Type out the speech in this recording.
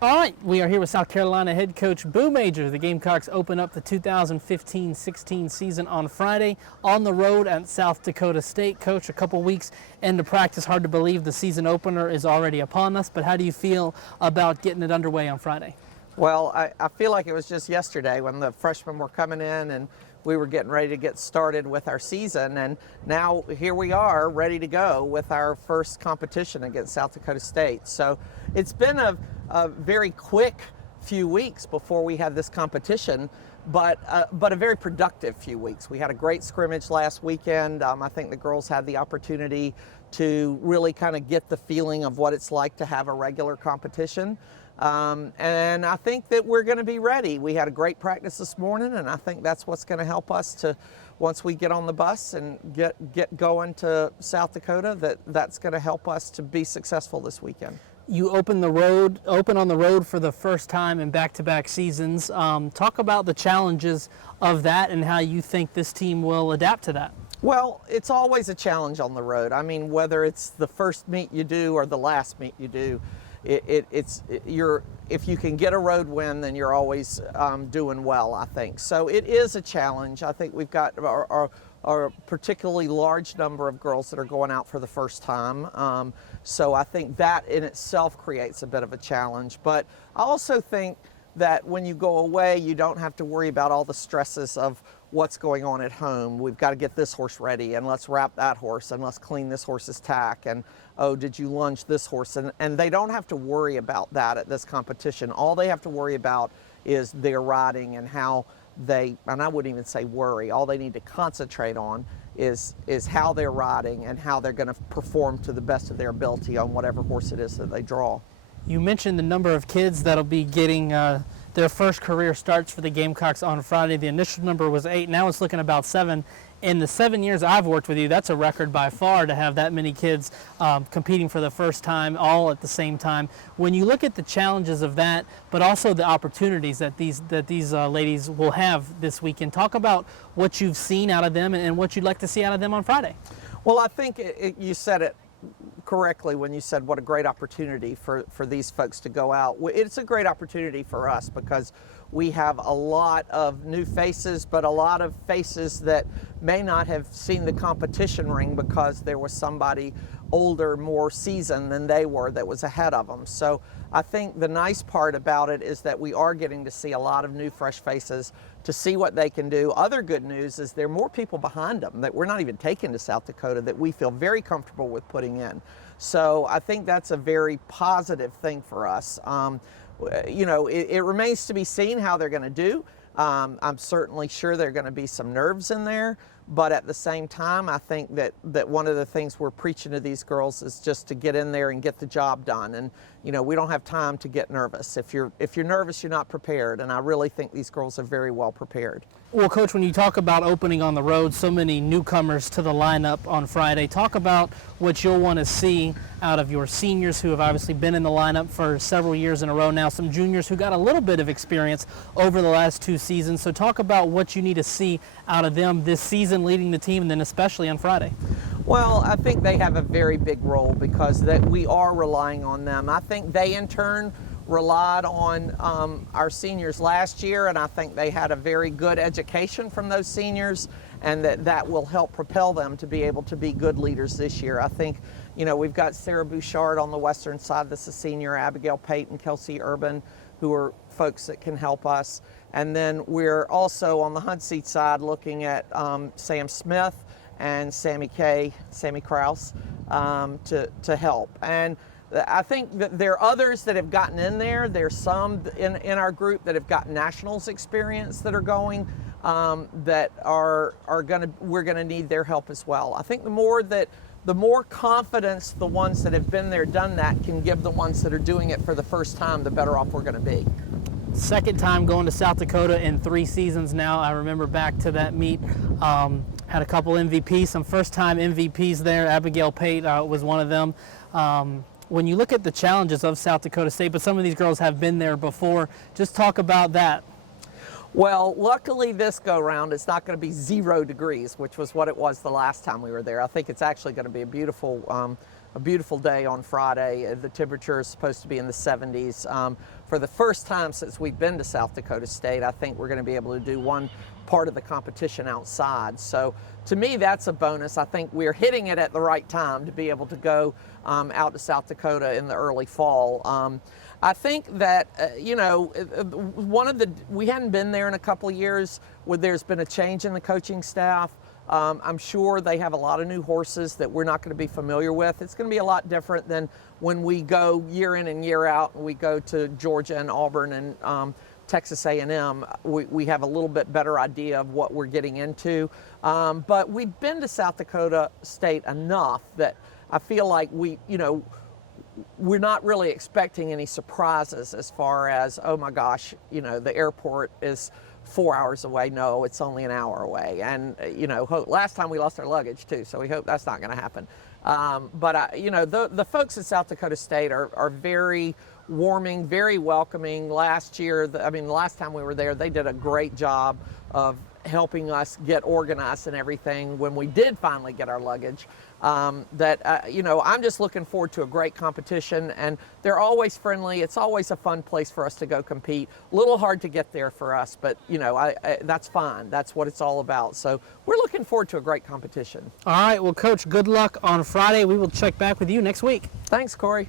All right, we are here with South Carolina head coach Boo Major. The Gamecocks open up the 2015-16 season on Friday on the road at South Dakota State. Coach, a couple weeks into practice, hard to believe the season opener is already upon us, but how do you feel about getting it underway on Friday? Well, I feel like it was just yesterday when the freshmen were coming in and we were getting ready to get started with our season, and now here we are ready to go with our first competition against South Dakota State. So it's been a very quick few weeks before we had this competition, but a very productive few weeks. We had a great scrimmage last weekend. I think the girls had the opportunity to really kind of get the feeling of what it's like to have a regular competition. And I think that we're going to be ready. We had a great practice this morning, and I think that's what's going to help us to, once we get on the bus and get going to South Dakota, that's going to help us to be successful this weekend. You open on the road for the first time in back-to-back seasons. Talk about the challenges of that and how you think this team will adapt to that. Well, it's always a challenge on the road. I mean, whether it's the first meet you do or the last meet you do, if you can get a road win, then you're always doing well, I think. So it is a challenge. I think we've got a particularly large number of girls that are going out for the first time. So I think that in itself creates a bit of a challenge. But I also think that when you go away, you don't have to worry about all the stresses of what's going on at home. We've got to get this horse ready, and let's wrap that horse, and let's clean this horse's tack, and oh, did you lunge this horse? And they don't have to worry about that at this competition. All they have to worry about is their riding and how and I wouldn't even say worry, all they need to concentrate on is how they're riding and how they're going to perform to the best of their ability on whatever horse it is that they draw. You mentioned the number of kids that'll be getting their first career starts for the Gamecocks on Friday. The initial number was 8. Now it's looking about 7. In the 7 years I've worked with you, that's a record by far to have that many kids competing for the first time, all at the same time. When you look at the challenges of that, but also the opportunities that these ladies will have this weekend, talk about what you've seen out of them and what you'd like to see out of them on Friday. Well, I think you said it correctly when you said what a great opportunity for these folks to go out. It's a great opportunity for us because we have a lot of new faces, but a lot of faces that may not have seen the competition ring because there was somebody older, more seasoned than they were that was ahead of them. So I think the nice part about it is that we are getting to see a lot of new, fresh faces to see what they can do. Other good news is there are more people behind them that we're not even taking to South Dakota that we feel very comfortable with putting in. So I think that's a very positive thing for us. You know, it remains to be seen how they're going to do. I'm certainly sure there are going to be some nerves in there, but at the same time, I think that one of the things we're preaching to these girls is just to get in there and get the job done. And you know, we don't have time to get nervous. If you're nervous, you're not prepared. And I really think these girls are very well prepared. Well, Coach, when you talk about opening on the road, so many newcomers to the lineup on Friday, talk about what you'll want to see out of your seniors who have obviously been in the lineup for several years in a row now, some juniors who got a little bit of experience over the last 2 seasons. So talk about what you need to see out of them this season leading the team, and then especially on Friday. Well, I think they have a very big role because we are relying on them. I think they in turn relied on our seniors last year, and I think they had a very good education from those seniors, and that will help propel them to be able to be good leaders this year. I think, you know, we've got Sarah Bouchard on the western side, that's a senior, Abigail Pate and Kelsey Urban, who are folks that can help us. And then we're also on the hunt seat side looking at Sam Smith and Sammy Krause to help. And I think that there are others that have gotten in there. There's some in our group that have got nationals experience that are going that we're gonna need their help as well. I think the more confidence the ones that have been there, done that, can give the ones that are doing it for the first time, the better off we're gonna be. Second time going to South Dakota in 3 seasons now. I remember back to that meet. Had a couple MVPs, some first-time MVPs there. Abigail Pate was one of them. When you look at the challenges of South Dakota State, but some of these girls have been there before, just talk about that. Well, luckily this go-round it's not going to be 0 degrees, which was what it was the last time we were there. I think it's actually going to be a beautiful a beautiful day on Friday. The temperature is supposed to be in the 70s. For the first time since we've been to South Dakota State, I think we're going to be able to do one part of the competition outside. So to me, that's a bonus. I think we're hitting it at the right time to be able to go out to South Dakota in the early fall. I think that, we hadn't been there in a couple of years where there's been a change in the coaching staff. I'm sure they have a lot of new horses that we're not going to be familiar with. It's going to be a lot different than when we go year in and year out and we go to Georgia and Auburn and Texas A&M. We have a little bit better idea of what we're getting into. But we've been to South Dakota State enough that I feel like we're not really expecting any surprises as far as, oh my gosh, the airport is 4 hours away. No, it's only an hour away. And, last time we lost our luggage too, so we hope that's not going to happen. But the folks at South Dakota State are very warming, very welcoming. Last year, the last time we were there, they did a great job of helping us get organized and everything when we did finally get our luggage. I'm just looking forward to a great competition, and they're always friendly. It's always a fun place for us to go compete. A little hard to get there for us, but that's fine. That's what it's all about. So we're looking forward to a great competition. All right, well, Coach, good luck on Friday. We will check back with you next week. Thanks, Corey.